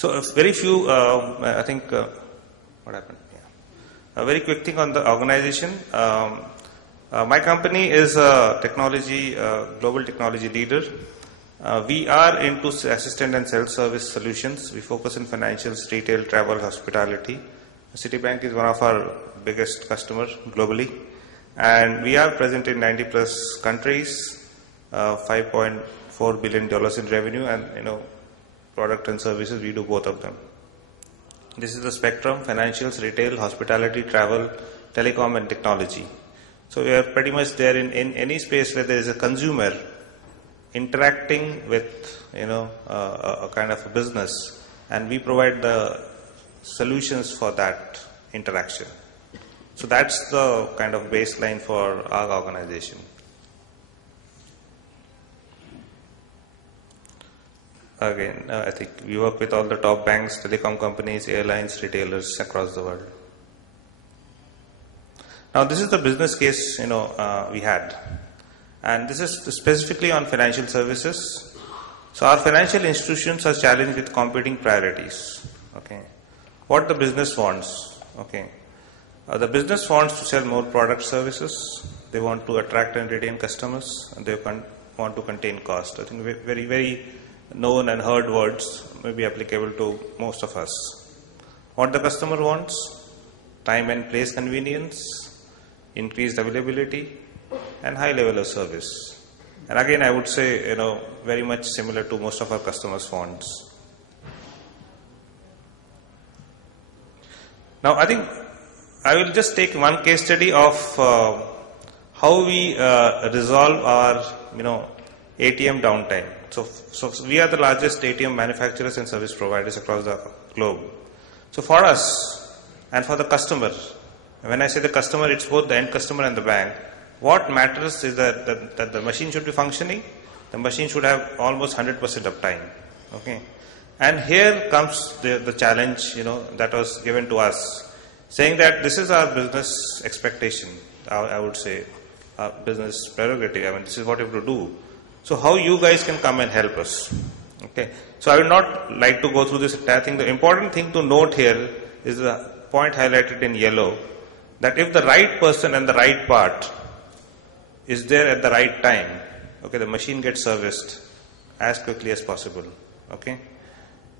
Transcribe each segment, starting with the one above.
So very few, I think, what happened? Yeah. A very quick thing on the organization. My company is a technology, global technology leader. We are into assistant and self-service solutions. We focus on financials, retail, travel, hospitality. Citibank is one of our biggest customers globally. And we are present in 90 plus countries, $5.4 billion in revenue, and product and services, we do both of them. This is the spectrum: financials, retail, hospitality, travel, telecom, and technology. So we are pretty much there in any space where there is a consumer interacting with a kind of a business, and we provide the solutions for that interaction. So that's the kind of baseline for our organization. Again, I think we work with all the top banks, telecom companies, airlines, retailers across the world. Now this is the business case we had, and this is specifically on financial services. So our financial institutions are challenged with competing priorities. Okay, what the business wants. Okay, the business wants to sell more product services. They want to attract and retain customers, and they want to contain cost. I think very, very known and heard words may be applicable to most of us. What the customer wants: time and place convenience, increased availability, and high level of service. And again, I would say, very much similar to most of our customers' wants. Now, I think I will just take one case study of how we resolve our, ATM downtime. So we are the largest ATM manufacturers and service providers across the globe. So for us and for the customer, when I say the customer, it's both the end customer and the bank. What matters is that the machine should be functioning. The machine should have almost 100% uptime. Okay, and here comes the challenge, that was given to us, saying that this is our business expectation. I would say our business prerogative. I mean, this is what we have to do. So how you guys can come and help us? Okay, so I would not like to go through this entire thing. The important thing to note here is the point highlighted in yellow, that if the right person and the right part is there at the right time, okay, the machine gets serviced as quickly as possible. Okay,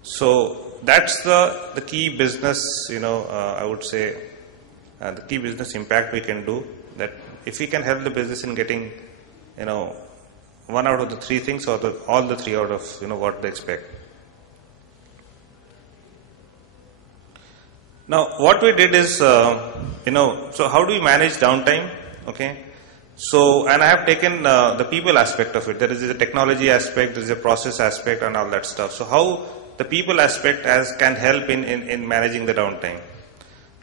so that's the key business, I would say, the key business impact we can do. That if we can help the business in getting, one out of the three things, or all the three out of what they expect. Now, what we did is, so how do we manage downtime? Okay, so, and I have taken the people aspect of it. There is a technology aspect, there is a process aspect, and all that stuff. So, how the people aspect can help in managing the downtime.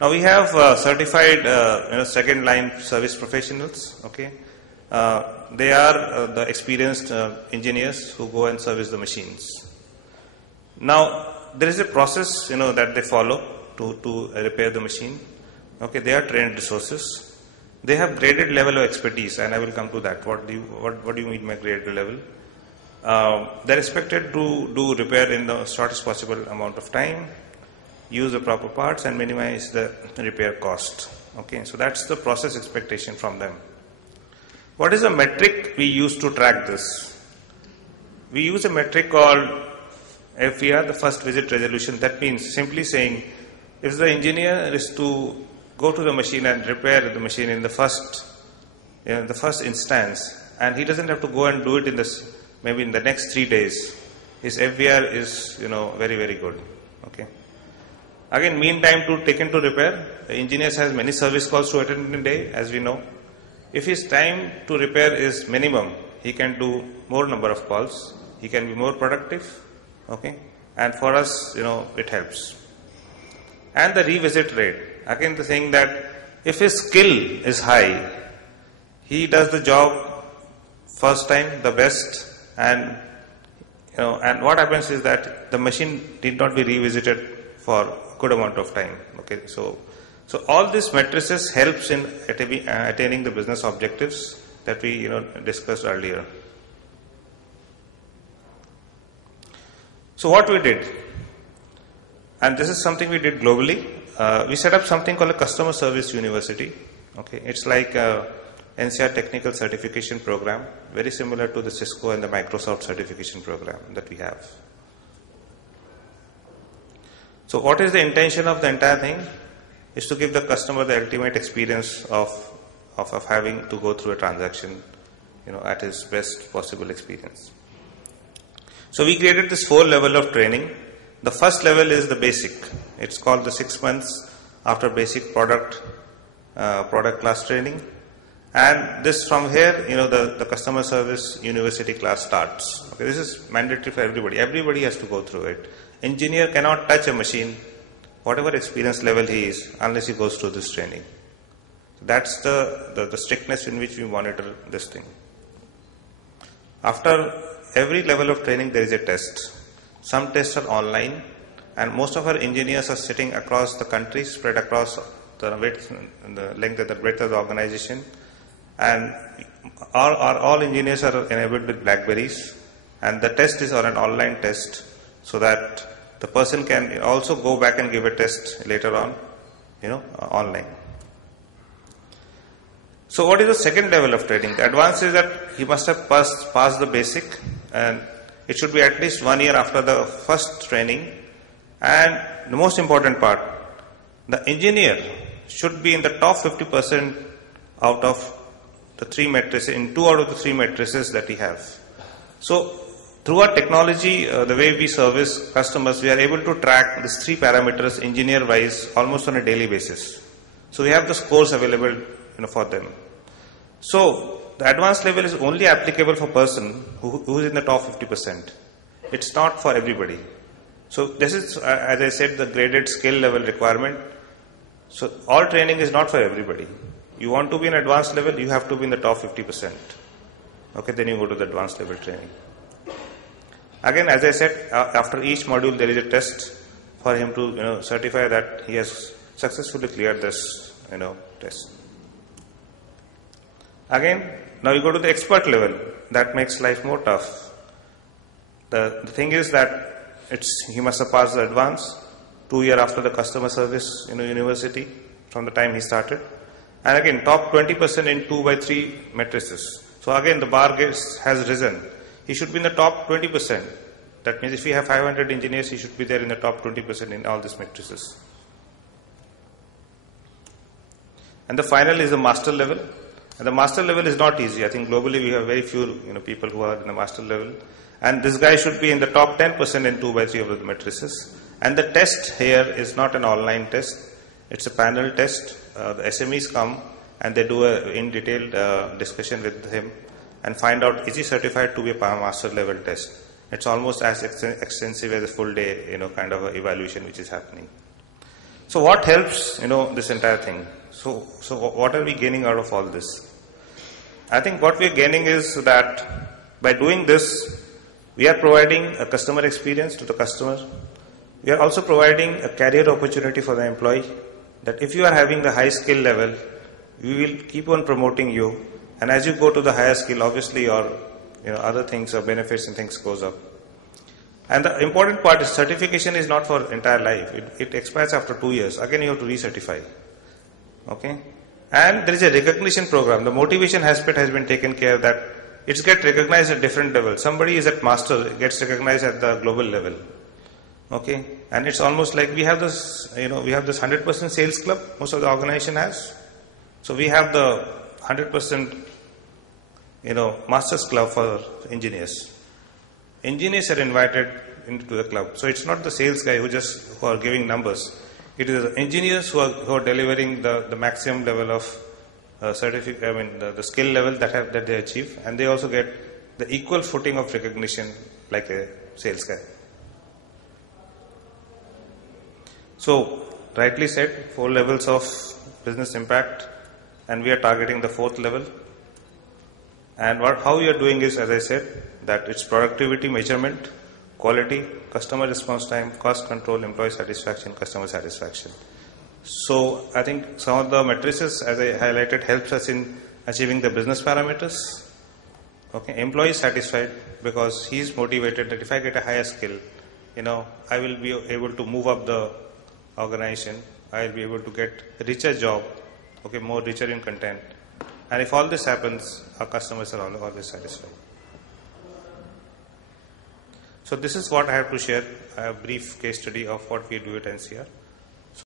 Now, we have certified, second line service professionals. Okay, they are the experienced engineers who go and service the machines. Now, there is a process, that they follow to repair the machine. Okay, they are trained resources. They have graded level of expertise, and I will come to that. What do you mean by graded level? They're expected to do repair in the shortest possible amount of time, use the proper parts, and minimize the repair cost. Okay, so that's the process expectation from them. What is the metric we use to track this? We use a metric called FVR, the first visit resolution. That means simply saying, if the engineer is to go to the machine and repair the machine in the first instance, and he doesn't have to go and do it maybe in the next 3 days, his FVR is very, very good. Okay. Again, mean time to taken to repair. The engineer has many service calls to attend in a day, as we know. If his time to repair is minimum, he can do more number of calls. He can be more productive. Okay, and for us, it helps. And the revisit rate. Again, the thing that if his skill is high, he does the job first time the best, and and what happens is that the machine need not be revisited for a good amount of time. Okay, so all these matrices helps in attaining the business objectives that we discussed earlier. So what we did, And this is something we did globally. We set up something called a Customer Service University. Okay, it's like a NCR Technical Certification Program, very similar to the Cisco and the Microsoft certification program that we have. So what is the intention of the entire thing? Is to give the customer the ultimate experience of having to go through a transaction, at his best possible experience. So we created this 4 level of training. The first level is the basic. It's called the 6 months after basic product class training. And this from here, the customer service university class starts. Okay, this is mandatory for everybody. Everybody has to go through it. Engineer cannot touch a machine, whatever experience level he is, unless he goes through this training. That's the strictness in which we monitor this thing. After every level of training, there is a test. Some tests are online, and most of our engineers are sitting across the country, spread across the width, the length and the breadth of the organization. And all engineers are enabled with Blackberries, and the test is on an online test, so that the person can also go back and give a test later on, online. So what is the second level of training? The advanced is that he must have passed the basic, and it should be at least 1 year after the first training. And the most important part, the engineer should be in the top 50% out of the 3 matrices, in 2 out of the 3 matrices that we have. So through our technology, the way we service customers, we are able to track these 3 parameters engineer-wise almost on a daily basis. So we have the scores available, for them. So the advanced level is only applicable for person who is in the top 50%. It's not for everybody. So this is, as I said, the graded skill level requirement. So all training is not for everybody. You want to be in advanced level, you have to be in the top 50%. Okay, then you go to the advanced level training. Again, as I said, after each module there is a test for him to certify that he has successfully cleared this test. Again, now you go to the expert level. That makes life more tough. The thing is that he must have passed the advanced 2 years after the customer service university from the time he started. And again, top 20% in 2x3 matrices. So again, the bar has risen. He should be in the top 20%. That means if we have 500 engineers, he should be there in the top 20% in all these matrices. And the final is the master level. And the master level is not easy. I think globally we have very few people who are in the master level. And this guy should be in the top 10% in 2x3 of the matrices. And the test here is not an online test. It's a panel test. The SMEs come and they do a in detailed discussion with him and find out is he certified to be a master level test. It's almost as extensive as a full day kind of evaluation which is happening. So what helps this entire thing? So what are we gaining out of all this? I think what we are gaining is that by doing this, we are providing a customer experience to the customer. We are also providing a career opportunity for the employee, that if you are having the high skill level, we will keep on promoting you. And as you go to the higher skill, obviously your other things or benefits and things goes up. And the important part is certification is not for entire life. It expires after 2 years. Again, you have to recertify. Okay? And there is a recognition program. The motivation aspect has been taken care of, that it's get recognized at different levels. Somebody is at master, it gets recognized at the global level. Okay? And it's almost like we have this, we have this 100% sales club, most of the organization has. So we have the 100%, masters club for engineers. Engineers are invited into the club. So it's not the sales guy who are giving numbers. It is the engineers who are delivering the maximum level of the skill level that they achieve, and they also get the equal footing of recognition like a sales guy. So, rightly said, 4 levels of business impact, and we are targeting the 4th level. And how we are doing is, as I said, that it's productivity measurement, quality, customer response time, cost control, employee satisfaction, customer satisfaction. So I think some of the matrices, as I highlighted, helps us in achieving the business parameters. Okay, employee is satisfied because he is motivated that if I get a higher skill, I will be able to move up the organization. I will be able to get a richer job, okay, more richer in content. And if all this happens, our customers are always satisfied. So this is what I have to share, a brief case study of what we do at NCR.